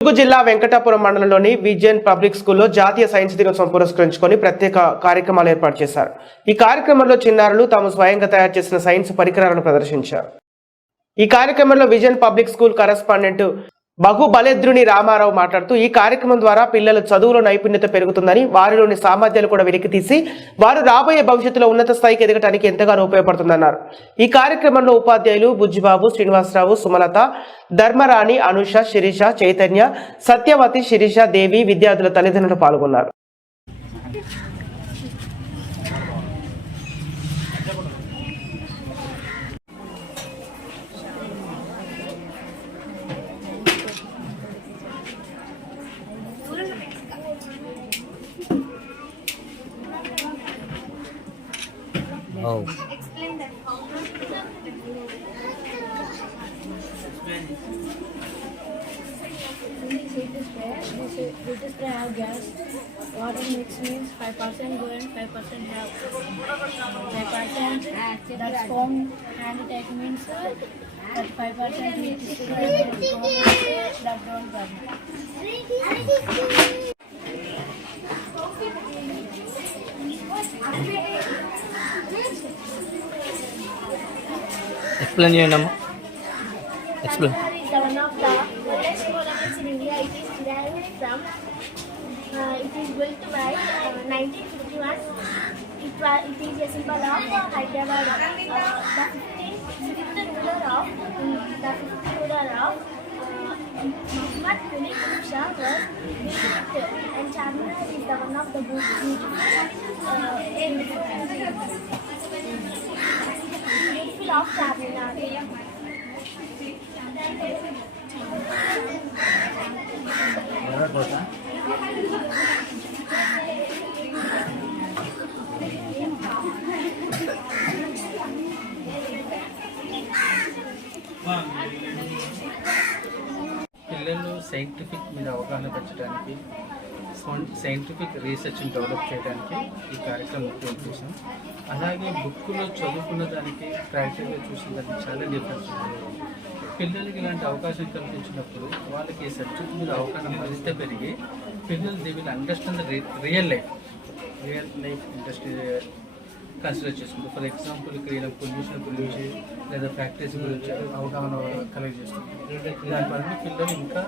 ములుగు జిల్లా వెంకటాపురం మండలంలోని vision public స్కూల్లో జాతీయ సైన్స్ దినోత్సవం పురస్కరించుకొని ప్రత్యేక కార్యక్రమాలు ఏర్పాటు చేశారు. ఈ కార్యక్రమంలో చిన్నారులు తాము స్వయంగా తయారు చేసిన సైన్స్ పరికరాలను ప్రదర్శించారు. ఈ కార్యక్రమంలో విజన్ పబ్లిక్ స్కూల్ కరెస్పాండెంట్ బహుబలేద్రుని రామారావు మాట్లాడుతూ ఈ కార్యక్రమం ద్వారా పిల్లల చదువులో నైపుణ్యత పెరుగుతుందని, వారిలోని సామర్థ్యాలు కూడా వెలికితీసి వారు రాబోయే భవిష్యత్తులో ఉన్నత స్థాయికి ఎదగడానికి ఎంతగానో ఉపయోగపడుతుందన్నారు. ఈ కార్యక్రమంలో ఉపాధ్యాయులు బుజ్జిబాబు, శ్రీనివాసరావు, సుమలత, ధర్మరాణి, అనుష, శిరీష, చైతన్య, సత్యవతి, శిరీష, దేవి, విద్యార్థుల తల్లిదండ్రులు పాల్గొన్నారు. Oh. Explain that. This spray have gas. Water mix means 5% go and 5% have 5%. That's foam hand attack means that 5% heat is that don't burn. Explain your number. Explain. Is the one of the oldest monuments in India. It is derived from. It is built by 1951. It is a symbol of Hyderabad. The 15th ruler of Muhammad Quli Shah was built it, and Charminar is the one of the beautiful of Charminar. పిల్లలు సైంటిఫిక్ మీద అవగాహన పెంచడానికి, సైంటిఫిక్ రీసెర్చ్ని డెవలప్ చేయడానికి ఈ కార్యక్రమం ముఖ్య ఉద్దేశం. అలాగే బుక్లో చదువుకున్న దానికి ప్రాక్టికల్గా చూసిన దానికి చాలా డిఫరెన్స్ ఉంది. పిల్లలకి ఇలాంటి అవకాశం కల్పించినప్పుడు వాళ్ళకి ఈ సబ్జెక్ట్ మీద అవగాహన మరింత పెరిగి పిల్లలు they will understand real life industry consider చేసుకుంటారు. ఫర్ ఎగ్జాంపుల్ ఇక్కడ ఇలా పొల్యూషన్ గురించి లేదా ఫ్యాక్టరీస్ గురించి అవగాహన కలెక్ట్ చేస్తుంది. దానివల్ల పిల్లలు ఇంకా